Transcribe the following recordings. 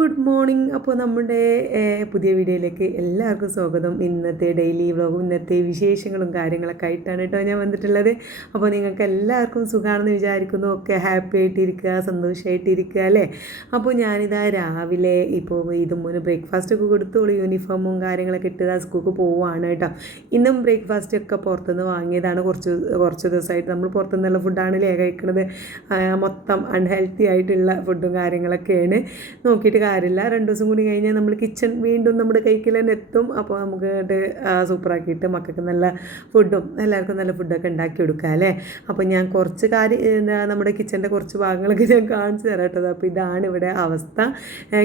Good morning. അപ്പോൾ നമ്മുടെ പുതിയ വീഡിയോയിലേക്ക് എല്ലാവർക്കും സ്വാഗതം. ഇന്നത്തെ ഡെയിലി വ്ളോഗും ഇന്നത്തെ വിശേഷങ്ങളും കാര്യങ്ങളൊക്കെ ആയിട്ടാണ് കേട്ടോ ഞാൻ വന്നിട്ടുള്ളത്. അപ്പോൾ നിങ്ങൾക്ക് എല്ലാവർക്കും സുഖമാണെന്ന് വിചാരിക്കുന്നു. ഒക്കെ ഹാപ്പി ആയിട്ടിരിക്കുക സന്തോഷമായിട്ടിരിക്കുക അല്ലേ? അപ്പോൾ ഞാനിതാ രാവിലെ ഇപ്പോൾ ഇത് മുന്ന് ബ്രേക്ക്ഫാസ്റ്റ് ഒക്കെ കൊടുത്തോളൂ. യൂണിഫോമും കാര്യങ്ങളൊക്കെ ഇട്ട് സ്കൂൾക്ക് പോവുകയാണ് കേട്ടോ. ഇന്നും ബ്രേക്ക്ഫാസ്റ്റ് ഒക്കെ പുറത്തുനിന്ന് വാങ്ങിയതാണ്. കുറച്ച് കുറച്ച് ദിവസമായിട്ട് നമ്മൾ പുറത്തുനിന്നുള്ള ഫുഡാണ് ലേ കഴിക്കുന്നത് മൊത്തം അൺഹെൽത്തി ആയിട്ടുള്ള ഫുഡും കാര്യങ്ങളൊക്കെയാണ്. നോക്കിയിട്ട് കാര്യമില്ല. രണ്ട് ദിവസം കൂടി കഴിഞ്ഞാൽ നമ്മൾ കിച്ചൺ വീണ്ടും നമ്മുടെ കൈക്കിൽ തന്നെ എത്തും. അപ്പോൾ നമുക്ക് സൂപ്പറാക്കിയിട്ട് മക്കൾക്ക് നല്ല ഫുഡും എല്ലാവർക്കും നല്ല ഫുഡൊക്കെ ഉണ്ടാക്കി കൊടുക്കാം അല്ലേ? അപ്പോൾ ഞാൻ കുറച്ച് കാര്യം നമ്മുടെ കിച്ചന്റെ കുറച്ച് ഭാഗങ്ങളൊക്കെ ഞാൻ കാണിച്ചു തരാം കേട്ടോ. അപ്പോൾ ഇതാണ് ഇവിടെ അവസ്ഥ.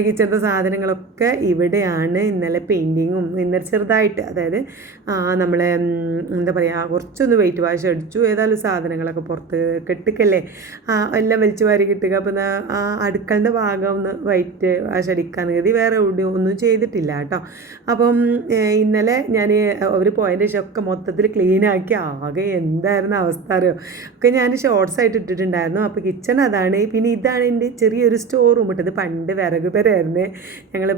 കിച്ചന്റെ സാധനങ്ങളൊക്കെ ഇവിടെയാണ്. ഇന്നലെ പെയിന്റിങ്ങും ഇന്നലെ ചെറുതായിട്ട് അതായത് നമ്മളെ എന്താ പറയുക കുറച്ചൊന്ന് വെയിറ്റ് വാഷ് അടിച്ചു. ഏതായാലും സാധനങ്ങളൊക്കെ പുറത്ത് കെട്ടിക്കല്ലേ? എല്ലാം വലിച്ചു വാരി കിട്ടുക. അപ്പോൾ ആ അടുക്കളുടെ ഭാഗം ഒന്ന് വൈറ്റ് അടിക്കാൻ കരുതി വേറെ ഒന്നും ചെയ്തിട്ടില്ല കേട്ടോ. അപ്പം ഇന്നലെ ഞാൻ അവർ പോയതിന്റെ ഒക്കെ മൊത്തത്തിൽ ക്ലീനാക്കി ആകെ എന്തായിരുന്നു അവസ്ഥ അറിയോ? ഒക്കെ ഞാൻ ഷോർട്സ് ആയിട്ട് ഇട്ടിട്ടുണ്ടായിരുന്നു. അപ്പോൾ കിച്ചൺ അതാണ്. പിന്നെ ഇതാണ് എന്റെ ചെറിയൊരു സ്റ്റോർ റൂം ഇട്ടത്. പണ്ട് വിറക് പെരയായിരുന്നു. ഞങ്ങൾ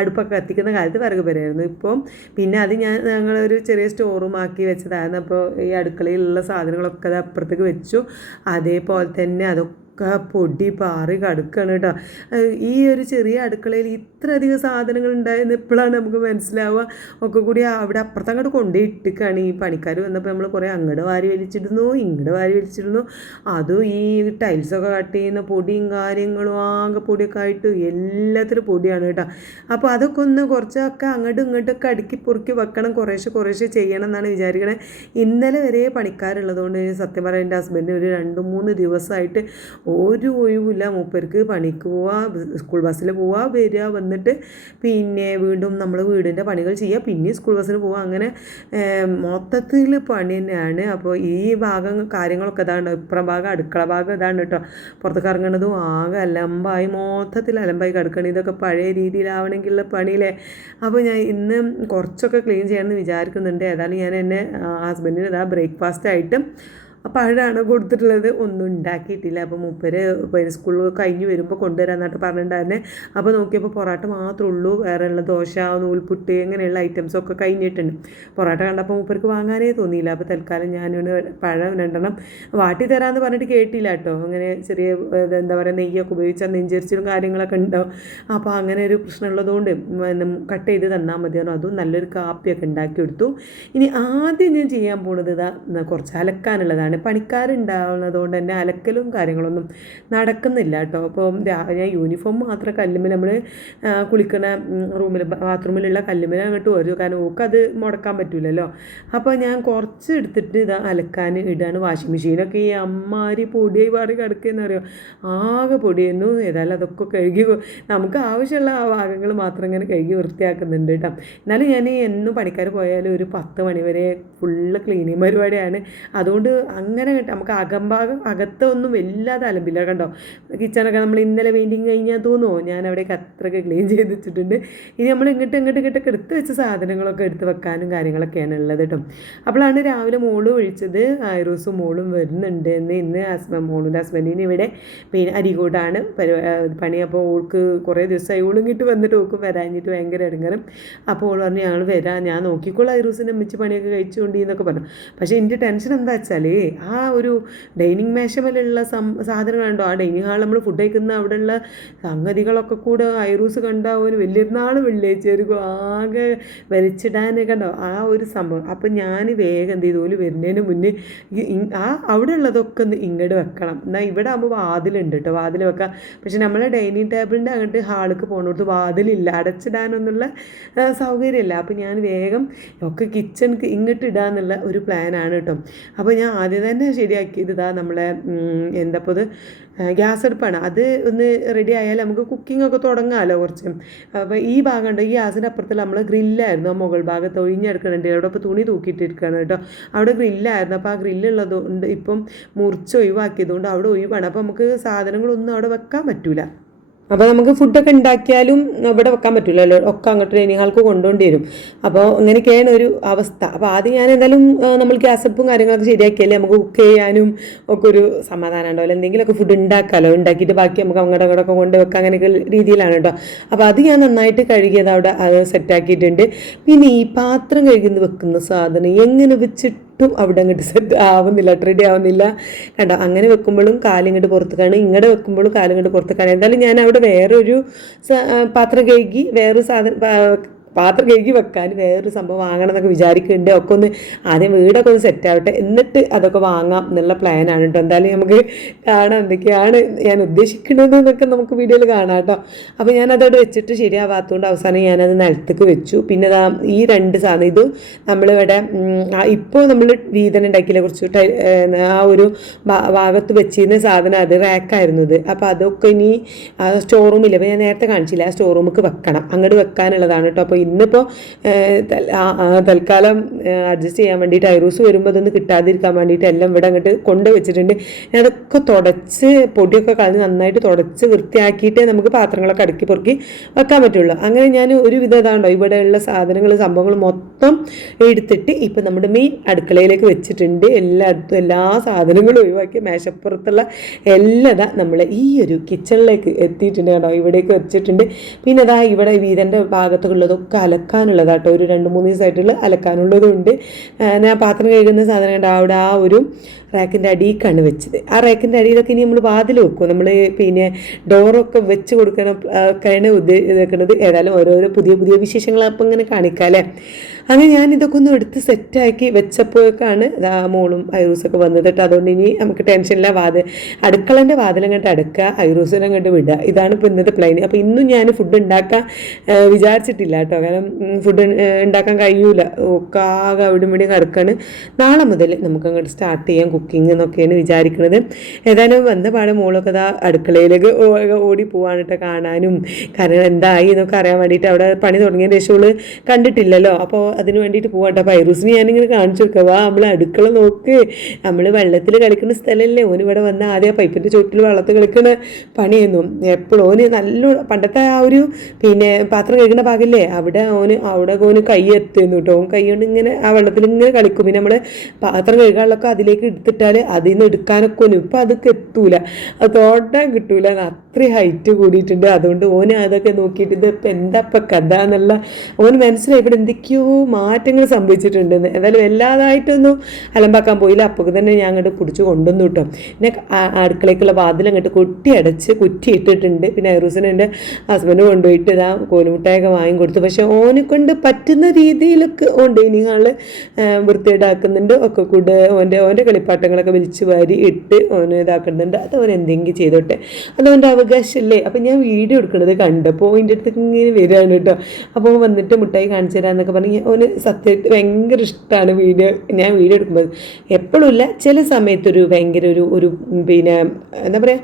അടുപ്പൊക്കെ കത്തിക്കുന്ന കാലത്ത് വിറക് പെരയായിരുന്നു. ഇപ്പം പിന്നെ അത് ഞാൻ ഞങ്ങളൊരു ചെറിയ സ്റ്റോർ റൂം ആക്കി വെച്ചതായിരുന്നു. അപ്പോൾ ഈ അടുക്കളയിലുള്ള സാധനങ്ങളൊക്കെ അത് അപ്പുറത്തേക്ക് വെച്ചു. അതേപോലെ തന്നെ അതൊക്കെ പൊടി പാറി കടുക്കാണ് കേട്ടോ. ഈ ഒരു ചെറിയ അടുക്കളയിൽ ഇത്രയധികം സാധനങ്ങൾ ഉണ്ടായെന്ന് ഇപ്പോഴാണ് നമുക്ക് മനസ്സിലാവുക. ഒക്കെ കൂടി അവിടെ അപ്പുറത്തങ്ങോട്ട് കൊണ്ടുപോയി ഇട്ടിക്കാണ് ഈ പണിക്കാർ വന്നപ്പോൾ നമ്മൾ കുറേ അങ്ങോട്ട് വാരി വലിച്ചിടുന്നു ഇങ്ങോട്ട് വാരി വലിച്ചിടുന്നു. അതും ഈ ടൈൽസൊക്കെ കട്ട് ചെയ്യുന്ന പൊടിയും കാര്യങ്ങളും ആകെ പൊടിയൊക്കെ ആയിട്ട് എല്ലാത്തിലും പൊടിയാണ് കേട്ടോ. അപ്പോൾ അതൊക്കെ ഒന്ന് കുറച്ചൊക്കെ അങ്ങോട്ടും ഇങ്ങോട്ടൊക്കെ അടുക്കി പൊറുക്കി വെക്കണം കുറേശ്ശെ കുറേശ്ശെ ചെയ്യണം എന്നാണ് വിചാരിക്കണേ. ഇന്നലെ വരെ പണിക്കാരുള്ളതുകൊണ്ട് സത്യം പറയാൻ എന്റെ ഹസ്ബൻഡ് ഒരു രണ്ട് മൂന്ന് ദിവസമായിട്ട് ഒരു ഒഴിവില്ല മൂപ്പർക്ക് പണിക്ക് പോവാ സ്കൂൾ ബസ്സിൽ പോവാ വരിക വന്നിട്ട് പിന്നെ വീണ്ടും നമ്മൾ വീടിന്റെ പണികൾ ചെയ്യുക. പിന്നെ സ്കൂൾ ബസ്സിന് പോവുക. അങ്ങനെ മൊത്തത്തിൽ പണി തന്നെയാണ്. അപ്പോൾ ഈ ഭാഗം കാര്യങ്ങളൊക്കെ ഇതാണ് ഇപ്പുറം ഭാഗം അടുക്കള ഭാഗം ഇതാണ് കേട്ടോ. പുറത്തേക്ക് ഇറങ്ങണതും ആകെ അലമ്പായി മൊത്തത്തിൽ അലമ്പായി കിടക്കണം. ഇതൊക്കെ പഴയ രീതിയിലാവണമെങ്കിലുള്ള പണിയിലെ അപ്പോൾ ഞാൻ ഇന്ന് കുറച്ചൊക്കെ ക്ലീൻ ചെയ്യണമെന്ന് വിചാരിക്കുന്നുണ്ട്. ഏതായാലും ഞാൻ എന്നെ ഹസ്ബൻഡിന് ഇതാ ബ്രേക്ക്ഫാസ്റ്റ് ആയിട്ടും പഴമാണ് കൊടുത്തിട്ടുള്ളത്. ഒന്നും ഉണ്ടാക്കിയിട്ടില്ല. അപ്പോൾ മൂപ്പര് പിന്നെ സ്കൂളിൽ കഴിഞ്ഞ് വരുമ്പോൾ കൊണ്ടുവരാമെന്നായിട്ട് പറഞ്ഞിട്ടുണ്ടായിരുന്നെ. അപ്പോൾ നോക്കിയപ്പോൾ പൊറോട്ട മാത്രമേ ഉള്ളൂ. വേറെ ഉള്ള ദോശ നൂൽപുട്ട് അങ്ങനെയുള്ള ഐറ്റംസ് ഒക്കെ കഴിഞ്ഞിട്ടുണ്ട്. പൊറോട്ട കണ്ടപ്പോൾ മൂപ്പർക്ക് വാങ്ങാനേ തോന്നിയില്ല. അപ്പോൾ തൽക്കാലം ഞാനിവിടെ പഴം രണ്ടെണ്ണം വാട്ടി തരാമെന്ന് പറഞ്ഞിട്ട് കേട്ടില്ല കേട്ടോ. അങ്ങനെ ചെറിയ എന്താ പറയുക നെയ്യൊക്കെ ഉപയോഗിച്ചാൽ നെഞ്ചരിച്ചിലും കാര്യങ്ങളൊക്കെ ഉണ്ടാവും. അപ്പോൾ അങ്ങനെ ഒരു പ്രശ്നമുള്ളതുകൊണ്ട് കട്ട് ചെയ്ത് തന്നാൽ മതിയായിരുന്നു അതും നല്ലൊരു കാപ്പിയൊക്കെ ഉണ്ടാക്കി കൊടുത്തു. ഇനി ആദ്യം ഞാൻ ചെയ്യാൻ പോണത് ഇതാ കുറച്ച് അലക്കാനുള്ളതാണ്. പണിക്കാരുണ്ടാവുന്നത് കൊണ്ട് തന്നെ അലക്കലും കാര്യങ്ങളൊന്നും നടക്കുന്നില്ല കേട്ടോ. അപ്പോൾ ഞാൻ യൂണിഫോം മാത്രം കല്ലുമ്മൽ നമ്മൾ കുളിക്കണ റൂമിൽ ബാത്റൂമിലുള്ള കല്ലുമ്മൽ അങ്ങോട്ട് വരും കാരണം ഓക്ക് അത് മുടക്കാൻ പറ്റില്ലല്ലോ അപ്പോൾ ഞാൻ കുറച്ച് എടുത്തിട്ട് ഇത് അലക്കാൻ ഇടാണ് വാഷിംഗ് മെഷീനൊക്കെ. ഈ അമ്മാരി പൊടിയായി പാടി കിടക്കുകയെന്ന് പറയുമോ ആകെ പൊടിയെന്നു. ഏതായാലും അതൊക്കെ കഴുകി നമുക്ക് ആവശ്യമുള്ള ആ ഭാഗങ്ങൾ മാത്രം ഇങ്ങനെ കഴുകി വൃത്തിയാക്കുന്നുണ്ട് കേട്ടോ. എന്നാലും ഞാൻ എന്നും പണിക്കാർ പോയാലും ഒരു പത്ത് മണി വരെ ഫുള്ള് ക്ലീനിങ് പരിപാടിയാണ്. അതുകൊണ്ട് അങ്ങനെ കേട്ടോ. നമുക്ക് അകംഭാഗം അകത്തൊന്നും വല്ലാതെ അലമ്പില്ല. കണ്ടോ? കിച്ചണൊക്കെ നമ്മൾ ഇന്നലെ പെയിന്റിങ് കഴിഞ്ഞാൽ തോന്നുമോ ഞാൻ അവിടെയൊക്കെ അത്രയ്ക്ക് ക്ലീൻ ചെയ്ത് വെച്ചിട്ടുണ്ട് ഇനി നമ്മൾ ഇങ്ങോട്ട് ഇങ്ങോട്ട് ഇങ്ങോട്ടൊക്കെ എടുത്ത് വെച്ച സാധനങ്ങളൊക്കെ എടുത്ത് വെക്കാനും കാര്യങ്ങളൊക്കെയാണ് ഉള്ളത് കേട്ടോ. അപ്പോഴാണ് രാവിലെ മോൾ വിളിച്ചത്. ഐറോസും മോളും വരുന്നുണ്ട് എന്ന്. ഇന്ന് ഹസ്ബൻഡ് മോളിന്റെ ഹസ്ബൻഡിന് ഇവിടെ പിന്നെ അരികോടാണ്. പണി അപ്പോൾ ഓൾക്ക് കുറേ ദിവസമായി. ഓളും ഇങ്ങോട്ട് വന്നിട്ട് ഓക്കും വരാഞ്ഞിട്ട് ഭയങ്കര ഇടങ്ങറും അപ്പോൾ ഓൾ പറഞ്ഞു ഞങ്ങൾ വരാം. ഞാൻ നോക്കിക്കോളാം ഐറൂസിന്റെ അമ്മച്ചി പണിയൊക്കെ കഴിച്ചുകൊണ്ട് എന്നൊക്കെ പറഞ്ഞു. പക്ഷേ എന്റെ ടെൻഷൻ എന്താ വെച്ചാൽ ആ ഒരു ഡൈനിങ് മേശമേലുള്ള സം സാധനങ്ങളുണ്ടോ ആ ഡൈനിങ് ഹാൾ നമ്മൾ ഫുഡ് കഴിക്കുന്ന അവിടെയുള്ള സംഗതികളൊക്കെ കൂടെ ഐറൂസ് കണ്ട ഒരു വലിയൊരുനാൾ വെള്ളിയാഴ്ച ആയിരിക്കും ആകെ വലിച്ചിടാൻ കണ്ടോ? ആ ഒരു സംഭവം. അപ്പം ഞാൻ വേഗം എന്ത് ചെയ്തു? ഓൽ വരുന്നതിന് മുന്നേ ആ അവിടെ ഉള്ളതൊക്കെ ഒന്ന് ഇങ്ങോട്ട് വെക്കണം. എന്നാൽ ഇവിടെ ആകുമ്പോൾ വാതിലുണ്ട് കേട്ടോ വാതിൽ വെക്കാം. പക്ഷെ നമ്മളെ ഡൈനിങ് ടേബിളിന്റെ അങ്ങോട്ട് ഹാളിലേക്ക് പോകുന്നിടത്ത് വാതിലില്ല. അടച്ചിടാനൊന്നുള്ള സൗകര്യമില്ല. അപ്പം ഞാൻ വേഗം ഒക്കെ കിച്ചൺക്ക് ഇങ്ങോട്ട് ഇടാന്നുള്ള ഒരു പ്ലാനാണ് കേട്ടോ അപ്പോൾ ഞാൻ ആദ്യം തന്നെ ശരിയാക്കിയത് ഇതാ നമ്മളെ എന്താ ഇത് ഗ്യാസ് അടുപ്പാണ്. അത് ഒന്ന് റെഡി ആയാൽ നമുക്ക് കുക്കിംഗ് ഒക്കെ തുടങ്ങാമല്ലോ കുറച്ച്. അപ്പോൾ ഈ ഭാഗം ഉണ്ട് ഈ ഗ്യാസിന്റെ അപ്പുറത്തിൽ നമ്മൾ ഗ്രില്ലായിരുന്നു ആ മുകൾ ഭാഗത്ത് ഒഴിഞ്ഞെടുക്കണുണ്ട്. അവിടെ ഇപ്പോൾ തുണി തൂക്കിയിട്ടിരിക്കുകയാണ് കേട്ടോ. അവിടെ ഗ്രില്ലായിരുന്നു അപ്പോൾ ആ ഗ്രില്ലുള്ളത് കൊണ്ട് ഇപ്പം മുറിച്ച് ഒഴിവാക്കിയതുകൊണ്ട് അവിടെ ഒഴിവാണ്. അപ്പോൾ നമുക്ക് സാധനങ്ങളൊന്നും അവിടെ വെക്കാൻ പറ്റൂല. അപ്പോൾ നമുക്ക് ഫുഡൊക്കെ ഉണ്ടാക്കിയാലും ഇവിടെ വെക്കാൻ പറ്റില്ലല്ലോ ഒക്കെ അങ്ങോട്ട് ഡൈനിങ് കൊണ്ടുകൊണ്ടി വരും. അപ്പോൾ ഇങ്ങനെയൊക്കെയാണ് ഒരു അവസ്ഥ. അപ്പോൾ ആദ്യം ഞാൻ എന്തായാലും നമ്മൾ ഗ്യാസപ്പും കാര്യങ്ങളൊക്കെ ശരിയാക്കിയാലേ നമുക്ക് കുക്ക് ചെയ്യാനും ഒക്കെ ഒരു സമാധാനം ഉണ്ടാവില്ല എന്തെങ്കിലുമൊക്കെ ഫുഡ് ഉണ്ടാക്കാമല്ലോ ഉണ്ടാക്കിയിട്ട് ബാക്കി നമുക്ക് അങ്ങോട്ട് അങ്ങോട്ടൊക്കെ കൊണ്ട് വെക്കാം അങ്ങനെയൊക്കെ രീതിയിലാണ് കേട്ടോ. അപ്പോൾ അത് ഞാൻ നന്നായിട്ട് കഴുകിയത് അവിടെ അത് സെറ്റാക്കിയിട്ടുണ്ട് പിന്നെ ഈ പാത്രം കഴുകുന്ന വെക്കുന്ന സാധനം എങ്ങനെ വെച്ചിട്ടും അവിടെ അങ്ങോട്ട് സെറ്റ് ആവുന്നില്ല റെഡി ആവുന്നില്ല. കണ്ടോ? അങ്ങനെ വെക്കുമ്പോഴും കാലിങ്ങോട്ട് പുറത്തേക്കാണ് ഇങ്ങോട്ട് വെക്കുമ്പോഴും കാലിങ്ങോട്ട് പുറത്തേക്കാണ് എന്തായാലും ഞാൻ അവിടെ വേറൊരു പാത്രം കഴുകി വേറൊരു സാധനം പാത്രം കഴുകി വെക്കാൻ വേറൊരു സംഭവം വാങ്ങണം എന്നൊക്കെ വിചാരിക്കുന്നുണ്ട്. ഒക്കെ ഒന്ന് ആദ്യം വീടൊക്കെ ഒന്ന് സെറ്റ് ആവട്ടെ. എന്നിട്ട് അതൊക്കെ വാങ്ങാം എന്നുള്ള പ്ലാനാണ് കേട്ടോ എന്തായാലും നമുക്ക് കാണാം എന്തൊക്കെയാണ് ഞാൻ ഉദ്ദേശിക്കുന്നത് എന്നൊക്കെ നമുക്ക് വീഡിയോയിൽ കാണാം കേട്ടോ അപ്പോൾ ഞാൻ അതവിടെ വെച്ചിട്ട് ശരിയാവാത്തതുകൊണ്ട് അവസാനം ഞാനത് നിലത്തേക്ക് വെച്ചു. പിന്നെ ഈ രണ്ട് സാധനം ഇത് നമ്മളിവിടെ ഇപ്പോൾ നമ്മൾ വീതന ഉണ്ടാക്കിയില്ല കുറച്ച് ആ ഒരു ഭാഗത്ത് വെച്ചിരുന്ന സാധനം അത് റാക്കായിരുന്നു ഇത്. അപ്പോൾ അതൊക്കെ ഇനി സ്റ്റോർ റൂമില്ല അപ്പോൾ ഞാൻ നേരത്തെ കാണിച്ചില്ല? ആ സ്റ്റോർ റൂമിലേക്ക് വെക്കണം. അങ്ങോട്ട് വെക്കാനുള്ളതാണ് കേട്ടോ അപ്പോൾ ഇന്നിപ്പോൾ തൽക്കാലം അഡ്ജസ്റ്റ് ചെയ്യാൻ വേണ്ടിയിട്ട് ഐറൂസ് വരുമ്പോൾ അതൊന്ന് കിട്ടാതിരിക്കാൻ വേണ്ടിയിട്ട് എല്ലാം ഇവിടെ അങ്ങോട്ട് കൊണ്ട് വെച്ചിട്ടുണ്ട്. അതൊക്കെ തുടച്ച് പൊടിയൊക്കെ കളഞ്ഞ് നന്നായിട്ട് തുടച്ച് വൃത്തിയാക്കിയിട്ടേ നമുക്ക് പാത്രങ്ങളൊക്കെ അടുക്കി പൊറുക്കി വെക്കാൻ പറ്റുള്ളൂ. അങ്ങനെ ഞാൻ ഒരു വിധം ഇതാണ്ടോ ഇവിടെയുള്ള സാധനങ്ങൾ സംഭവങ്ങൾ മൊത്തം എടുത്തിട്ട് ഇപ്പം നമ്മുടെ മെയിൻ അടുക്കളയിലേക്ക് വെച്ചിട്ടുണ്ട്. എല്ലായിടത്തും എല്ലാ സാധനങ്ങളും ഒഴിവാക്കി മേശപ്പുറത്തുള്ള എല്ലാം ഇതാ നമ്മൾ ഈ ഒരു കിച്ചണിലേക്ക് എത്തിയിട്ടുണ്ട് കേട്ടോ ഇവിടേക്ക് വെച്ചിട്ടുണ്ട്. പിന്നെ അതാ ഇവിടെ വീതന്റെ ഭാഗത്തുള്ളതൊക്കെ അലക്കാനുള്ളതാട്ടോ. ഒരു രണ്ട് മൂന്ന് ദിവസമായിട്ടുള്ള അലക്കാനുള്ളതുണ്ട്. ഞാൻ പാത്രം കഴുകുന്ന സാധനം കണ്ട? അവിടെ ആ ഒരു റാക്കിന്റെ അടിയിലേക്കാണ് വെച്ചത്. ആ റാക്കിന്റെ അടിയിലൊക്കെ ഇനി നമ്മൾ വാതിൽ വെക്കും. നമ്മൾ പിന്നെ ഡോറൊക്കെ വെച്ച് കൊടുക്കണം ഒക്കെയാണ് ഉദ്ദേശിക്കുന്നത് ഏതായാലും ഓരോരോ പുതിയ പുതിയ വിശേഷങ്ങൾ അപ്പം ഇങ്ങനെ കാണിക്കാം അല്ലേ? അങ്ങനെ ഞാൻ ഇതൊക്കെ ഒന്ന് എടുത്ത് സെറ്റാക്കി വെച്ചപ്പോഴേക്കാണ് ആ മോളും ഐറൂസൊക്കെ വന്നത് കേട്ടോ. അതുകൊണ്ട് ഇനി നമുക്ക് ടെൻഷനില്ല വാതിൽ അടുക്കളന്റെ വാതിലും കണ്ടിട്ട് അടുക്കുക ഐറൂസിനെ കണ്ടിട്ട് വിടുക. ഇതാണ് ഇപ്പോൾ ഇന്നത്തെ പ്ലാൻ അപ്പോൾ ഇന്നും ഞാൻ ഫുഡ് ഉണ്ടാക്കാൻ വിചാരിച്ചിട്ടില്ല കേട്ടോ. കാരണം ഫുഡ് ഉണ്ടാക്കാൻ കഴിയൂല. ഒക്കെ ആകെ അവിടെ ഇവിടെ കിടക്കാണ് നാളെ മുതൽ നമുക്ക് അങ്ങോട്ട് സ്റ്റാർട്ട് ചെയ്യാം കുക്കിംഗ് എന്നൊക്കെയാണ് വിചാരിക്കുന്നത് ഏതായാലും വന്ന പാടെ മോളൊക്കെ ഇതാ അടുക്കളയിലേക്ക് ഓടി പോവാണ് കേട്ടോ കാണാനും കാരണം എന്തായി എന്നൊക്കെ അറിയാൻ വേണ്ടിയിട്ട് അവിടെ പണി തുടങ്ങിയ ശേഷം കണ്ടിട്ടില്ലല്ലോ. അപ്പോൾ അതിന് വേണ്ടിയിട്ട് പോവാട്ടോ. അപ്പോൾ ഐറൂസിന് ഞാനിങ്ങനെ കാണിച്ചു കൊടുക്കുക വാ നമ്മൾ അടുക്കള നോക്ക്. നമ്മൾ വെള്ളത്തിൽ കളിക്കുന്ന സ്ഥലമല്ലേ ഓന് ഇവിടെ വന്ന ആദ്യം ആ പൈപ്പിന്റെ ചുറ്റിൽ വെള്ളത്തിൽ കളിക്കുന്ന പണിയായിരുന്നു എപ്പോഴും ഓന് നല്ല പണ്ടത്തെ ആ ഒരു പിന്നെ പാത്രം കഴിക്കുന്ന ഭാഗമില്ലേ അവിടെ ഓന് അവിടെ ഓന് കൈ എത്തുന്നു കേട്ടോ ഓൻ കൈ കൊണ്ട് ഇങ്ങനെ ആ വെള്ളത്തിൽ ഇങ്ങനെ കളിക്കും. പിന്നെ നമ്മൾ പാത്രം കഴുകാനുള്ളൊക്കെ അതിലേക്ക് എടുത്തിട്ടാൽ അതിൽ നിന്ന് എടുക്കാനൊക്കെ ഓനും ഇപ്പം അതൊക്കെ എത്തൂല. അത് തോട്ടാൻ കിട്ടൂല. അത്രയും ഹൈറ്റ് കൂടിയിട്ടുണ്ട്. അതുകൊണ്ട് ഓന് അതൊക്കെ നോക്കിയിട്ട് ഇത് ഇപ്പം എന്താ ഇപ്പം കഥ എന്നുള്ള ഓന് മനസ്സിലായി. ഇവിടെ എന്തൊക്കെയോ മാറ്റങ്ങൾ സംഭവിച്ചിട്ടുണ്ട്. എന്തായാലും വല്ലാതായിട്ടൊന്നും അലമ്പാക്കാൻ പോയില്ല. അപ്പോൾ തന്നെ ഞാൻ അങ്ങോട്ട് പിടിച്ച് കൊണ്ടുവന്നു കേട്ടോ പിന്നെ അടുക്കളയ്ക്കുള്ള വാതിൽ അങ്ങോട്ട് കൊട്ടി അടച്ച് കുറ്റി ഇട്ടിട്ടുണ്ട് പിന്നെ ഐറൂസിന് എന്റെ ഹസ്ബൻഡ് കൊണ്ടുപോയിട്ട് ഇതാ കോലുമുട്ടായൊക്കെ വാങ്ങി കൊടുത്തു. പക്ഷേ ഓനെ കൊണ്ട് പറ്റുന്ന രീതിയിലൊക്കെ ഓൺ ഡൈനിങ് ഹാൾ വൃത്തിയേടാക്കുന്നുണ്ട് ഒക്കെ കൂടെ ഓന്റെ ഓന്റെ കളിപ്പാട്ടങ്ങളൊക്കെ വലിച്ചു വാരി ഇട്ട് ഓന് ഇതാക്കുന്നുണ്ട്. അത് ഓൻ എന്തെങ്കിലും ചെയ്തോട്ടെ. അത് അവന്റെ അവകാശമല്ലേ അപ്പം ഞാൻ വീഡിയോ എടുക്കുന്നത് കണ്ടപ്പോൾ ഓന്റെ അടുത്തേക്ക് ഇങ്ങനെ വരികയാണ് കേട്ടോ അപ്പോൾ വന്നിട്ട് മുട്ടായി കാണിച്ചു തരാമെന്നൊക്കെ പറഞ്ഞ് ഓന് സത്യമായിട്ട് ഭയങ്കര ഇഷ്ടമാണ് വീഡിയോ ഞാൻ വീഡിയോ എടുക്കുമ്പോൾ എപ്പോഴും ഇല്ല ചില സമയത്തൊരു ഭയങ്കര ഒരു ഒരു പിന്നെ എന്താ പറയുക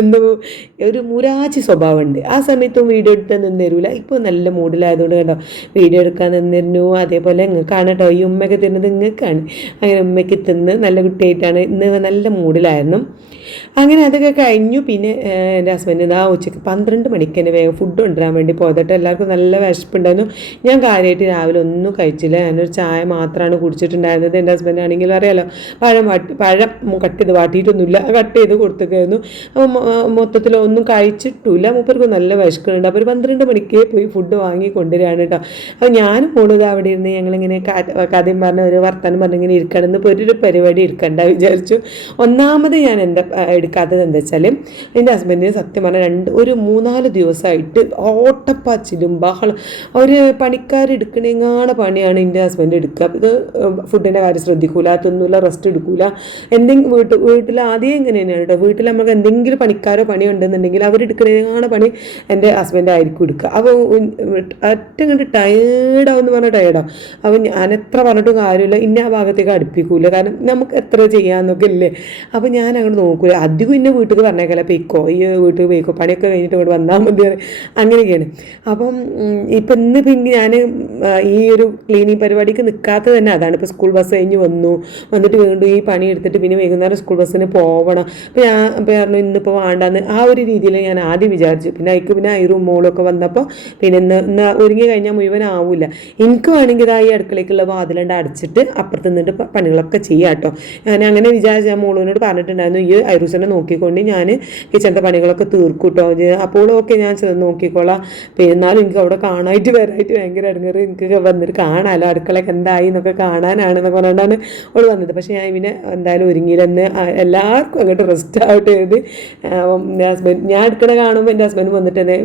എന്തോ ഒരു മുരാച്ചി സ്വഭാവമുണ്ട്. ആ സമയത്തും വീഡിയോ എടുത്ത് നിന്നിരൂല. ഇപ്പോൾ നല്ല മൂഡിലായതുകൊണ്ട് കണ്ടോ വീഡിയോ എടുക്കാൻ നിന്നിരുന്നു. അതേപോലെ ഇങ്ങക്കാണ് കേട്ടോ ഈ ഉമ്മയൊക്കെ തരുന്നത് ഇങ്ങക്കാണ്. അങ്ങനെ ഉമ്മയ്ക്ക് തിന്ന് നല്ല കുട്ടിയായിട്ടാണ്. ഇന്ന് നല്ല മൂഡിലായിരുന്നു. അങ്ങനെ അതൊക്കെ കഴിഞ്ഞു. പിന്നെ എന്റെ ഹസ്ബൻഡ് ആ ഉച്ചയ്ക്ക് പന്ത്രണ്ട് മണിക്ക് തന്നെ വേഗം ഫുഡ് കൊണ്ടുവരാൻ വേണ്ടി പോയതട്ട്. എല്ലാവർക്കും നല്ല വിശപ്പുണ്ടായിരുന്നു. ഞാൻ കാര്യമായിട്ട് രാവിലെ ഒന്നും കഴിച്ചില്ല. ഞാനൊരു ചായ മാത്രമാണ് കുടിച്ചിട്ടുണ്ടായിരുന്നത്. എന്റെ ഹസ്ബൻഡ് ആണെങ്കിൽ അറിയാലോ പഴം വാട്ടി പഴം കട്ട് ചെയ്ത് വാട്ടിയിട്ടൊന്നുമില്ല. കട്ട് ചെയ്ത് കൊടുത്തേക്കായിരുന്നു മൊത്തത്തിൽ ഒന്നും കഴിച്ചിട്ടില്ല. മൂപ്പർക്ക് നല്ല വിശക്കുന്നുണ്ട്. അപ്പോൾ ഒരു പന്ത്രണ്ട് മണിക്ക് പോയി ഫുഡ് വാങ്ങി കൊണ്ടുവരികയാണ് കേട്ടോ അപ്പോൾ ഞാൻ പോണത് അവിടെ ഇരുന്ന് ഞങ്ങളിങ്ങനെ കഥയും പറഞ്ഞ ഒരു വർത്തമാനം പറഞ്ഞിങ്ങനെ ഇരിക്കണം എന്ന് ഒരു പരിപാടി എടുക്കണ്ട വിചാരിച്ചു. ഒന്നാമത് ഞാൻ ആ, എടുക്കാത്തത് എന്താ വെച്ചാൽ എന്റെ ഹസ്ബൻഡിന് സത്യം പറഞ്ഞാൽ രണ്ട് ഒരു മൂന്നാൽ ദിവസമായിട്ട് ഓട്ടപ്പാച്ചിലും ബഹളം ഒരു പണിക്കാരെടുക്കണേങ്ങാണ് പണിയാണ് എന്റെ ഹസ്ബൻഡ് എടുക്കുക. ഇത് ഫുഡിന്റെ കാര്യം ശ്രദ്ധിക്കൂല തിന്നൂല റെസ്റ്റ് എടുക്കൂല. എന്തെങ്കിലും വീട്ടിൽ വീട്ടിൽ ആദ്യം ഇങ്ങനെ തന്നെയാണ് കേട്ടോ. വീട്ടിൽ നമുക്ക് എന്തെങ്കിലും പണിക്കാരോ പണി ഉണ്ടെന്നുണ്ടെങ്കിൽ അവരെടുക്കണേങ്ങാണ് പണി എന്റെ ഹസ്ബൻഡ് ആയിരിക്കും എടുക്കുക. അപ്പോൾ ഒറ്റ കണ്ട് ടയേർഡാവും എന്ന് പറഞ്ഞാൽ ടയേർഡാവും അപ്പോൾ ഞാൻ എത്ര പറഞ്ഞിട്ടും കാര്യമില്ല. ഇന്ന ആ ഭാഗത്തേക്ക് അടുപ്പിക്കൂല. കാരണം നമുക്ക് എത്ര ചെയ്യാമെന്നൊക്കെ ഇല്ലേ? അപ്പോൾ ഞാൻ അങ്ങോട്ട് നോക്കൂല. അധികം ഇന്നെ വീട്ടിൽ പറഞ്ഞേക്കല്ല പെയ്ക്കോ ഈ വീട്ടിൽ പെയ്ക്കോ പണിയൊക്കെ കഴിഞ്ഞിട്ട് ഇവിടെ വന്നാൽ മതി. അങ്ങനെയൊക്കെയാണ്. അപ്പം ഇപ്പം ഇന്ന് പിന്നെ ഞാൻ ഈ ഒരു ക്ലീനിങ് പരിപാടിക്ക് നിൽക്കാത്തത് തന്നെ അതാണ്. ഇപ്പോൾ സ്കൂൾ ബസ് കഴിഞ്ഞ് വന്നു. വന്നിട്ട് വീണ്ടും ഈ പണി എടുത്തിട്ട് പിന്നെ വൈകുന്നേരം സ്കൂൾ ബസ്സിന് പോകണം അപ്പോൾ ഞാൻ പറഞ്ഞു ഇന്നിപ്പോൾ വേണ്ടാന്ന്. ആ ഒരു രീതിയിൽ ഞാൻ ആദ്യം വിചാരിച്ചു. പിന്നെ അതിക്ക് പിന്നെ ഐറും മോളൊക്കെ വന്നപ്പോൾ പിന്നെ ഇന്ന് ഇന്ന് ഒരുങ്ങി കഴിഞ്ഞാൽ മുഴുവൻ ആവില്ല എനിക്ക് വേണമെങ്കിൽ ഇതാ ഈ അടുക്കളയ്ക്കുള്ള വാതിലുണ്ട് അടച്ചിട്ട് അപ്പുറത്ത് നിന്നിട്ട് പണികളൊക്കെ ചെയ്യാം കേട്ടോ ഞാൻ അങ്ങനെ വിചാരിച്ച മോളൂനോട് പറഞ്ഞിട്ടുണ്ടായിരുന്നു ഈ ഐറൂസിനെ നോക്കിക്കൊണ്ട് ഞാൻ കിച്ചണിന്റെ പണികളൊക്കെ തീർക്കും കേട്ടോ അപ്പോഴൊക്കെ ഞാൻ നോക്കിക്കോളാം. പിന്നെ എന്നാലും എനിക്ക് അവിടെ കാണാനായിട്ട് വരാനായിട്ട് ഭയങ്കര ഇടങ്ങറ് എനിക്ക് വന്നിട്ട് കാണാമല്ലോ അടുക്കളയൊക്കെ എന്തായി എന്നൊക്കെ കാണാനാണ് എന്നൊക്കെ പറഞ്ഞിട്ടാണ് അവൾ വന്നത്. പക്ഷേ ഞാൻ ഇവനെ എന്തായാലും ഒരുങ്ങിയില്ലെന്ന് എല്ലാവർക്കും അങ്ങോട്ട് റെസ്റ്റ് ആവട്ടെ എഴുതി എന്റെ ഹസ്ബൻഡ് ഞാൻ അടുക്കള കാണുമ്പോൾ എന്റെ ഹസ്ബൻഡ് വന്നിട്ട് എന്നെ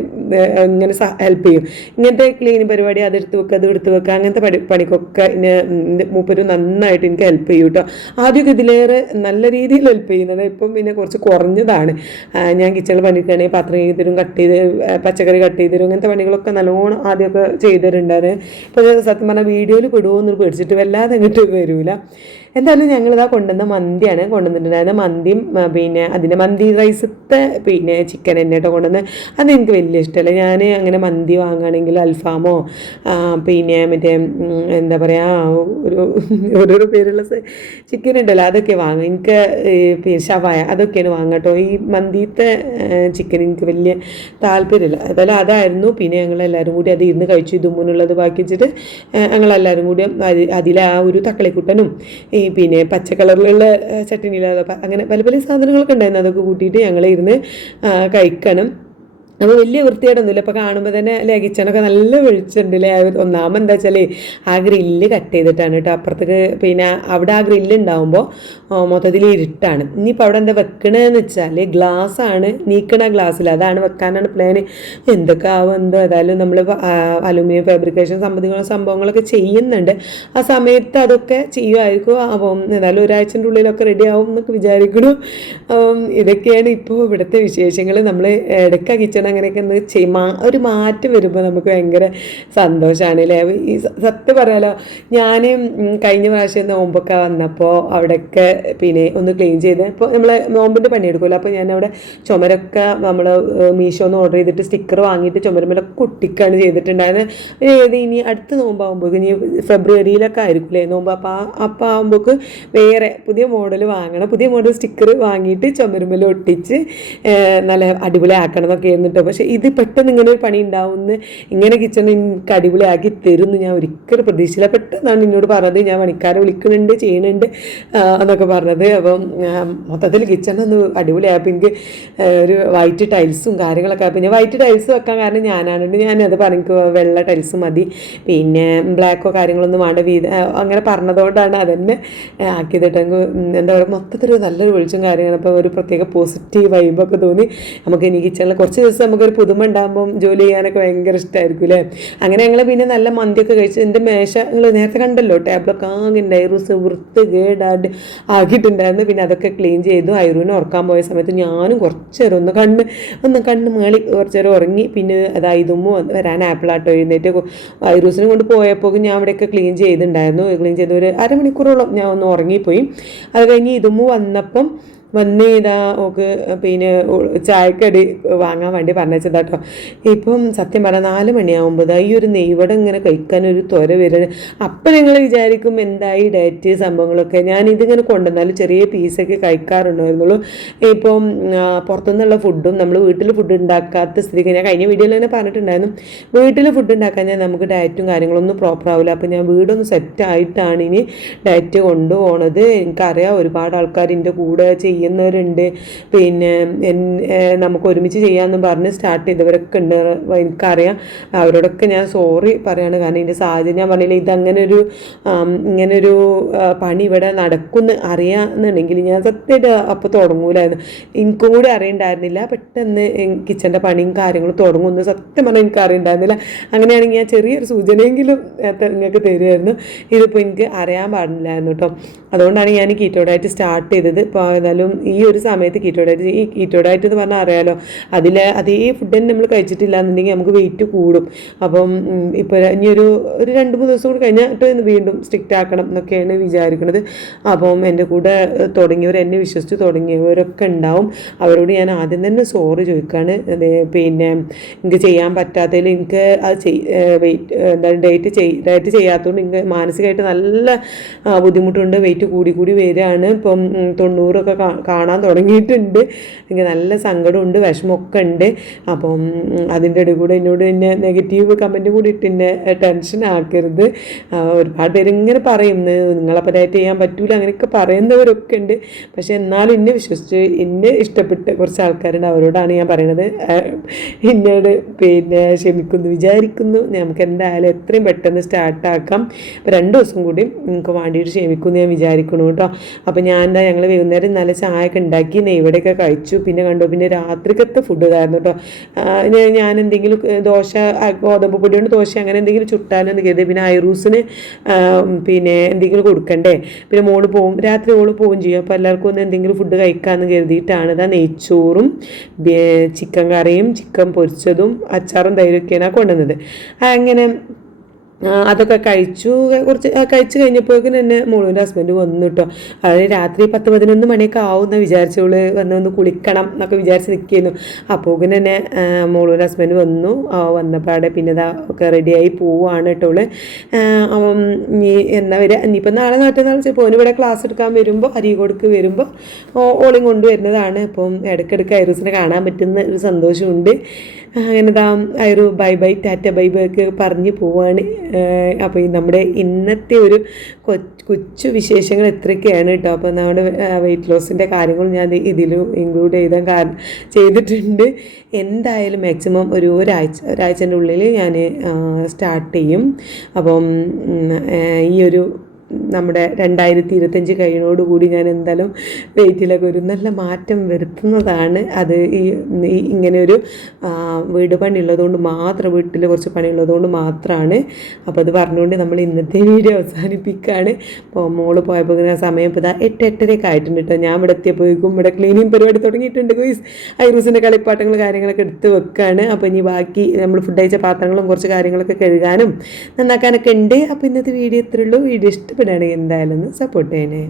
ഇങ്ങനെ ഹെൽപ്പ് ചെയ്യും. ഇങ്ങനത്തെ ക്ലീൻ പരിപാടി അതെടുത്ത് വെക്കുക അത് എടുത്ത് വെക്കുക അങ്ങനത്തെ പണി പണിക്കൊക്കെ മൂപ്പരും നന്നായിട്ട് എനിക്ക് ഹെൽപ്പ് ചെയ്യും കേട്ടോ ആദ്യമൊക്കെ ഇതിലേറെ നല്ല രീതിയിൽ ഹെൽപ്പ് ചെയ്യുന്നത്. ഇപ്പം പിന്നെ കുറച്ച് കുറഞ്ഞതാണ്. ഞാൻ കിച്ചണിൽ പണിക്കുകയാണെങ്കിൽ പാത്രം കഴുകി തരും കട്ട് ചെയ്ത് പച്ചക്കറി കട്ട് ചെയ്ത് തരും അങ്ങനത്തെ പണികളൊക്കെ നല്ലോണം ആദ്യമൊക്കെ ചെയ്തിട്ടുണ്ടായിരുന്നു. ഇപ്പോൾ സത്യം പറഞ്ഞാൽ വീഡിയോയിൽ പെടുമോ എന്ന് പേടിച്ചിട്ട് വല്ലാതെ അങ്ങോട്ട് വരില്ല എന്തായാലും ഞങ്ങളിതാ കൊണ്ടുവന്ന മന്തിയാണ് കൊണ്ടുവന്നിട്ടുണ്ടായിരുന്നത് മന്തിയും പിന്നെ അതിന്റെ മന്തി റൈസത്തെ പിന്നെ ചിക്കൻ തന്നെ കേട്ടോ കൊണ്ടുവന്ന്. അതെനിക്ക് വലിയ ഇഷ്ടമല്ല. ഞാൻ അങ്ങനെ മന്തി വാങ്ങുകയാണെങ്കിൽ അൽഫാമോ പിന്നെ മറ്റേ എന്താ പറയുക ഒരു ഓരോരോ പേരുള്ള ചിക്കൻ ഉണ്ടല്ലോ അതൊക്കെ വാങ്ങും. എനിക്ക് പിന്നെ ഷവായ അതൊക്കെയാണ് വാങ്ങുക കേട്ടോ. ഈ മന്തിത്തെ ചിക്കൻ എനിക്ക് വലിയ താല്പര്യമില്ല. അതുപോലെ അതായിരുന്നു. പിന്നെ ഞങ്ങളെല്ലാവരും കൂടി അത് ഇരുന്ന് കഴിച്ചു. ഇതുമുന്നുള്ളത് ബാക്കി വെച്ചിട്ട് ഞങ്ങളെല്ലാവരും കൂടി അതി- അതിലെ ആ ഒരു തക്കളിക്കുട്ടനും ഈ പിന്നെ പച്ച കളറിലുള്ള ചട്ടിനിയിലുള്ള പ- അങ്ങനെ പല പല സാധനങ്ങളൊക്കെ ഉണ്ടായിരുന്നു. അതൊക്കെ കൂട്ടിയിട്ട് ഞങ്ങൾ ഇരുന്ന് കഴിക്കണം. അപ്പോൾ വലിയ വൃത്തിയായിട്ടൊന്നുമില്ല ഇപ്പോൾ കാണുമ്പോൾ തന്നെ അല്ലേ കിച്ചണൊക്കെ നല്ല വെളിച്ചുണ്ട് അല്ലേ ഒന്നാമത് എന്താ വെച്ചാൽ ആ ഗ്രില്ല് കട്ട് ചെയ്തിട്ടാണ് കേട്ടോ. അപ്പുറത്തേക്ക് പിന്നെ അവിടെ ആ ഗ്രില്ല് ഉണ്ടാകുമ്പോൾ മൊത്തത്തിൽ ഇരുട്ടാണ്. ഇനിയിപ്പോൾ അവിടെ എന്താ വെക്കണതെന്ന് വെച്ചാൽ ഗ്ലാസ് ആണ് നീക്കണ ഗ്ലാസ്സിൽ അതാണ് വെക്കാനാണ് പ്ലാന് എന്തൊക്കെ ആവും എന്തോ. ഏതായാലും നമ്മൾ അലുമിനിയം ഫാബ്രിക്കേഷൻ സംബന്ധിക്കുന്ന സംഭവങ്ങളൊക്കെ ചെയ്യുന്നുണ്ട്. ആ സമയത്ത് അതൊക്കെ ചെയ്യുമായിരിക്കും. അപ്പം ഏതായാലും ഒരാഴ്ചന്റെ ഉള്ളിലൊക്കെ റെഡി ആവും എന്നൊക്കെ വിചാരിക്കുന്നു. ഇതൊക്കെയാണ് ഇപ്പോൾ ഇവിടുത്തെ വിശേഷങ്ങൾ നമ്മൾ ഇടയ്ക്ക കിച്ചൺ അങ്ങനെയൊക്കെ ഒന്ന് ചെയ്യും. ഒരു മാറ്റം വരുമ്പോൾ നമുക്ക് ഭയങ്കര സന്തോഷമാണ് അല്ലേ ഈ സത്യം പറയാലോ ഞാൻ കഴിഞ്ഞ പ്രാവശ്യം നോമ്പൊക്കെ വന്നപ്പോൾ അവിടെയൊക്കെ പിന്നെ ഒന്ന് ക്ലീൻ ചെയ്ത് ഇപ്പോൾ നമ്മൾ നോമ്പിന്റെ പണിയെടുക്കുമല്ലോ അപ്പോൾ ഞാൻ അവിടെ ചുമരൊക്കെ നമ്മൾ മീഷോന്ന് ഓർഡർ ചെയ്തിട്ട് സ്റ്റിക്കർ വാങ്ങിയിട്ട് ചുമരുമലൊക്കെ കുട്ടിക്കാണ് ചെയ്തിട്ടുണ്ടായിരുന്നത് ഏത് ഇനി അടുത്ത നോമ്പാകുമ്പോൾ ഇനി ഫെബ്രുവരിയിലൊക്കെ ആയിരിക്കും അല്ലേ നോമ്പ്? അപ്പോൾ ആ അപ്പം ആകുമ്പോൾക്ക് വേറെ പുതിയ മോഡൽ വാങ്ങണം. പുതിയ മോഡൽ സ്റ്റിക്കർ വാങ്ങിയിട്ട് ചുമരുമല ഒട്ടിച്ച് നല്ല അടിപൊളി ആക്കണം എന്നൊക്കെ എന്നിട്ടോ പക്ഷേ ഇത് പെട്ടെന്ന് ഇങ്ങനെ ഒരു പണി ഉണ്ടാവുമെന്ന് ഇങ്ങനെ കിച്ചൺ എനിക്ക് അടിപൊളിയാക്കി തരുമെന്ന് ഞാൻ ഒരിക്കലും പ്രതീക്ഷിച്ചില്ല. പെട്ടെന്നാണ് എന്നോട് പറഞ്ഞത് ഞാൻ പണിക്കാരെ വിളിക്കുന്നുണ്ട് ചെയ്യുന്നുണ്ട് എന്നൊക്കെ പറഞ്ഞത്. അപ്പം മൊത്തത്തിൽ കിച്ചൺ ഒന്ന് അടിപൊളിയായപ്പോൾ എനിക്ക് ഒരു വൈറ്റ് ടൈൽസും കാര്യങ്ങളൊക്കെ ഞാൻ വൈറ്റ് ടൈൽസ് വെക്കാൻ കാരണം ഞാനാണ്. ഞാനത് പറഞ്ഞു വെള്ള ടൈൽസ് മതി. പിന്നെ ബ്ലാക്കോ കാര്യങ്ങളൊന്നും വേണ്ട. വീത അങ്ങനെ പറഞ്ഞതുകൊണ്ടാണ് അതെന്നെ ആക്കിയത് കേട്ടോ എന്താ പറയുക മൊത്തത്തിൽ നല്ലൊരു വെളിച്ചം കാര്യമാണ് അപ്പോൾ ഒരു പ്രത്യേക പോസിറ്റീവ് വൈബൊക്കെ തോന്നി. നമുക്ക് ഇനി കിച്ചണിൽ കുറച്ച് ദിവസം നമുക്കൊരു പുതുമ ഉണ്ടാകുമ്പം ജോലി ചെയ്യാനൊക്കെ ഭയങ്കര ഇഷ്ടമായിരിക്കും അല്ലേ? അങ്ങനെ ഞങ്ങൾ പിന്നെ നല്ല മന്തിയൊക്കെ കഴിച്ച് എന്റെ മേശ നിങ്ങൾ നേരത്തെ കണ്ടല്ലോ ടേബിളൊക്കെ ആകെ ഐറൂസ് വൃത്ത് കേടാണ്ട് ആക്കിയിട്ടുണ്ടായിരുന്നു. പിന്നെ അതൊക്കെ ക്ലീൻ ചെയ്തു ഐറൂനെ ഉറക്കാൻ പോയ സമയത്ത് ഞാനും കുറച്ച് നേരം ഒന്ന് കണ്ണ് ഒന്ന് കണ്ണ് മേളി കുറച്ച് നേരം ഉറങ്ങി. പിന്നെ ഇതുമ്മ വരാൻ ആപ്പിളാട്ടോ എഴുന്നേറ്റ് ഐറൂസിനെ കൊണ്ട് പോയപ്പോൾ ഞാൻ അവിടെയൊക്കെ ക്ലീൻ ചെയ്തിട്ടുണ്ടായിരുന്നു. ക്ലീൻ ചെയ്ത് ഒരു അരമണിക്കൂറോളം ഞാൻ ഒന്ന് ഉറങ്ങിപ്പോയി. അത് കഴിഞ്ഞ് ഇതുമ്മ വന്നപ്പം വന്ന് ഇതാ ഓക്ക് പിന്നെ ചായക്കടി വാങ്ങാൻ വേണ്ടി പറഞ്ഞതാ കേട്ടോ ഇപ്പം സത്യം പറഞ്ഞാൽ നാല് മണിയാവുമ്പോൾ ഈ ഒരു നെയ്വട ഇങ്ങനെ കഴിക്കാൻ ഒരു ത്വര വരുന്നത് അപ്പം നിങ്ങൾ വിചാരിക്കും എന്തായി ഡയറ്റ് സംഭവങ്ങളൊക്കെ. ഞാൻ ഇതിങ്ങനെ കൊണ്ടുവന്നാലും ചെറിയ പീസൊക്കെ കഴിക്കാറുണ്ടായിരുന്നുള്ളൂ. ഇപ്പം പുറത്തുനിന്നുള്ള ഫുഡും നമ്മൾ വീട്ടിൽ ഫുഡ് ഉണ്ടാക്കാത്ത സ്ഥിതിക്ക് ഞാൻ കഴിഞ്ഞ വീഡിയോയിൽ തന്നെ പറഞ്ഞിട്ടുണ്ടായിരുന്നു. വീട്ടിൽ ഫുഡ് ഉണ്ടാക്കാൻ ഞാൻ നമുക്ക് ഡയറ്റും കാര്യങ്ങളൊന്നും പ്രോപ്പർ ആവില്ല അപ്പം ഞാൻ വീടൊന്ന് സെറ്റ് ആയിട്ടാണ് ഇനി ഡയറ്റ് കൊണ്ടുപോകണത് എനിക്കറിയാം ഒരുപാട് ആൾക്കാർ എന്റെ കൂടെ ചെയ്യുന്നവരുണ്ട്. പിന്നെ നമുക്ക് ഒരുമിച്ച് ചെയ്യാമെന്ന് പറഞ്ഞ് സ്റ്റാർട്ട് ചെയ്തവരൊക്കെ ഉണ്ട്. എനിക്കറിയാം. അവരോടൊക്കെ ഞാൻ സോറി പറയാണ്. കാരണം ഇതിന്റെ സാഹചര്യം ഞാൻ പറഞ്ഞില്ല ഇതങ്ങനെ ഒരു ഇങ്ങനൊരു പണി ഇവിടെ നടക്കുന്നു അറിയാമെന്നുണ്ടെങ്കിൽ ഞാൻ സത്യമായിട്ട് അപ്പോൾ തുടങ്ങൂലായിരുന്നു. എനിക്കും കൂടി അറിയണ്ടായിരുന്നില്ല. പെട്ടെന്ന് കിച്ചന്റെ പണിയും കാര്യങ്ങളും തുടങ്ങുമെന്ന് സത്യം പറഞ്ഞാൽ എനിക്ക് അറിയണ്ടായിരുന്നില്ല അങ്ങനെയാണെങ്കിൽ ഞാൻ ചെറിയൊരു സൂചനയെങ്കിലും നിങ്ങൾക്ക് തരുമായിരുന്നു ഇതിപ്പോൾ എനിക്ക് അറിയാൻ പാടില്ലായിരുന്നു കേട്ടോ അതുകൊണ്ടാണ് ഞാൻ കീറ്റോടായിട്ട് സ്റ്റാർട്ട് ചെയ്തത്. ഇപ്പോൾ എന്തായാലും ഈ ഒരു സമയത്ത് കീറ്റോ ഡയറ്റ് ഈ കീറ്റോ ഡയറ്റ് എന്ന് പറഞ്ഞാൽ അറിയാലോ? അതിൽ അതേ ഫുഡ് തന്നെ നമ്മൾ കഴിച്ചിട്ടില്ല എന്നുണ്ടെങ്കിൽ നമുക്ക് വെയിറ്റ് കൂടും. അപ്പം ഇപ്പോൾ ഇനി ഒരു ഒരു രണ്ട് മൂന്ന് ദിവസം കൂടി കഴിഞ്ഞിട്ട് വീണ്ടും സ്ട്രിക്റ്റ് ആക്കണം എന്നൊക്കെയാണ് വിചാരിക്കുന്നത് അപ്പം എന്റെ കൂടെ തുടങ്ങിയവർ എന്നെ വിശ്വസിച്ച് തുടങ്ങിയവരൊക്കെ ഉണ്ടാവും. അവരോട് ഞാൻ ആദ്യം തന്നെ സോറി ചോദിക്കുകയാണ് പിന്നെ എനിക്ക് ചെയ്യാൻ പറ്റാത്തതിൽ എനിക്ക് അത് വെയിറ്റ് എന്താ ഡേറ്റ് ചെയ് ഡയറ്റ് ചെയ്യാത്തതുകൊണ്ട് എനിക്ക് മാനസികമായിട്ട് നല്ല ബുദ്ധിമുട്ടുണ്ട്. വെയിറ്റ് കൂടി കൂടി വരികയാണ് ഇപ്പം തൊണ്ണൂറൊക്കെ കാണാൻ തുടങ്ങിയിട്ടുണ്ട്. എനിക്ക് നല്ല സങ്കടമുണ്ട് വിഷമമൊക്കെ ഉണ്ട് അപ്പം അതിന്റെ ഇടയിൽ കൂടെ എന്നോട് എന്നെ നെഗറ്റീവ് കമന്റ് കൂടി ഇട്ട് എന്നെ ടെൻഷൻ ആക്കരുത്. ഒരുപാട് പേര് ഇങ്ങനെ പറയുന്നത് നിങ്ങളപ്പോൾ ചെയ്യാൻ പറ്റൂല അങ്ങനെയൊക്കെ പറയുന്നവരൊക്കെ ഉണ്ട്. പക്ഷെ എന്നാലും എന്നെ വിശ്വസിച്ച് എന്നെ ഇഷ്ടപ്പെട്ട കുറച്ച് ആൾക്കാരുണ്ട്. അവരോടാണ് ഞാൻ പറയണത്. എന്നോട് പിന്നെ ക്ഷമിക്കുന്നു വിചാരിക്കുന്നു. നമുക്ക് എന്തായാലും എത്രയും പെട്ടെന്ന് സ്റ്റാർട്ടാക്കാം അപ്പോൾ രണ്ട് ദിവസം കൂടി നിങ്ങൾക്ക് വേണ്ടിയിട്ട് ക്ഷമിക്കുന്നു ഞാൻ വിചാരിക്കുന്നു കേട്ടോ. അപ്പോൾ ഞാൻ എന്താ ഞങ്ങൾ വൈകുന്നേരം നല്ല ചായ ഒക്കെ ഉണ്ടാക്കി നെയ്വടയൊക്കെ കഴിച്ചു. പിന്നെ കണ്ടു പിന്നെ രാത്രിക്കത്തെ ഫുഡ് ഇതായിരുന്നു കേട്ടോ ഞാൻ- എന്തെങ്കിലും ദോശ ഗോതമ്പ് പൊടി കൊണ്ട് ദോശ അങ്ങനെ എന്തെങ്കിലും ചുട്ടാലോ എന്ന് കരുതി. പിന്നെ ഐറൂസിന് പിന്നെ എന്തെങ്കിലും കൊടുക്കണ്ടേ. പിന്നെ മോൾ പോവും രാത്രി മോൾ പോവും ചെയ്യും. അപ്പോൾ എല്ലാവർക്കും ഒന്ന് എന്തെങ്കിലും ഫുഡ് കഴിക്കാമെന്ന് കരുതിയിട്ടാണ് ഇതാ നെയ്ച്ചോറും ചിക്കൻ കറിയും ചിക്കൻ പൊരിച്ചതും അച്ചാറും തൈരൊക്കെയാണ് കൊണ്ടുവന്നത്. അങ്ങനെ അതൊക്കെ കഴിച്ചു കുറച്ച് കഴിച്ചു കഴിഞ്ഞപ്പോഴേക്കും എന്നെ മോളുവിന്റെ ഹസ്ബൻഡ് വന്നു കേട്ടോ അതായത് രാത്രി പത്ത് പതിനൊന്ന് മണിയൊക്കെ ആവും എന്ന് വിചാരിച്ചോൾ വന്ന് ഒന്ന് കുളിക്കണം എന്നൊക്കെ വിചാരിച്ച് നിൽക്കുന്നു. അപ്പോഴേക്കും എന്നെ മോളൂന്റെ ഹസ്ബൻഡ് വന്നു. വന്നപ്പാടെ പിന്നെ ഇതാ ഒക്കെ റെഡിയായി പോവാണ് കേട്ടോൾ ഇനി എന്നാ വരിക? ഇനിയിപ്പോൾ നാളെ നാട്ടിൽ ചിലപ്പോൾ ഇവിടെ ക്ലാസ് എടുക്കാൻ വരുമ്പോൾ അരീകോടുക്ക് വരുമ്പോൾ ഓളിയും കൊണ്ടുവരുന്നതാണ് അപ്പം ഇടയ്ക്കിടയ്ക്ക് ഐറൂസിനെ കാണാൻ പറ്റുന്ന ഒരു സന്തോഷമുണ്ട്. അങ്ങനെ ദാ ഐറു bye bye tata bye bye ഒക്കെ പറഞ്ഞ് പോവാണ്. അപ്പോൾ നമ്മുടെ ഇന്നത്തെ ഒരു കൊച്ചു വിശേഷങ്ങൾ എത്രയൊക്കെയാണ് കേട്ടോ അപ്പോൾ നമ്മുടെ വെയിറ്റ് ലോസിന്റെ കാര്യങ്ങൾ ഞാൻ ഇതിൽ ഇൻക്ലൂഡ് ചെയ്താൽ കാരണം ചെയ്തിട്ടുണ്ട്. എന്തായാലും മാക്സിമം ഒരു ഒരാഴ്ച ഒരാഴ്ചന്റെ ഉള്ളിൽ ഞാൻ സ്റ്റാർട്ട് ചെയ്യും. അപ്പം ഈ ഒരു നമ്മുടെ രണ്ടായിരത്തി ഇരുപത്തഞ്ച് കൂടി ഞാൻ എന്തായാലും വെയിറ്റിലൊക്കെ ഒരു നല്ല മാറ്റം വരുത്തുന്നതാണ്. അത് ഈ ഇങ്ങനെ ഒരു വീട് പണിയുള്ളതുകൊണ്ട് മാത്രം വീട്ടിൽ കുറച്ച് പണിയുള്ളതുകൊണ്ട് മാത്രമാണ് അപ്പോൾ അത് പറഞ്ഞുകൊണ്ട് നമ്മൾ ഇന്നത്തെ വീഡിയോ അവസാനിപ്പിക്കുകയാണ് അപ്പോൾ മോൾ പോയപ്പോൾ ഇങ്ങനെ സമയം ഇപ്പോൾ ഇതാ എട്ട് എട്ടരയൊക്കെ ആയിട്ടുണ്ട് കേട്ടോ ഞാൻ ഇവിടെ എത്തിയപ്പോഴേക്കും ഇവിടെ ക്ലീനിങ് പരിപാടി തുടങ്ങിയിട്ടുണ്ട് ഗോയ്സ്. ഐറൂസിന്റെ കളിപ്പാട്ടങ്ങൾ കാര്യങ്ങളൊക്കെ എടുത്ത് വെക്കുകയാണ് അപ്പോൾ ഇനി ബാക്കി നമ്മൾ ഫുഡ് അയച്ച പാത്രങ്ങളും കുറച്ച് കാര്യങ്ങളൊക്കെ കഴുകാനും നന്നാക്കാനൊക്കെ ഉണ്ട്. അപ്പോൾ ഇന്നത്തെ വീഡിയോ ഇത്രയുള്ളൂ വീഡിയോ ഇഷ്ടപ്പെടുകയാണെങ്കിൽ എന്തായാലും ഒന്ന് സപ്പോർട്ട് ചെയ്യണേ.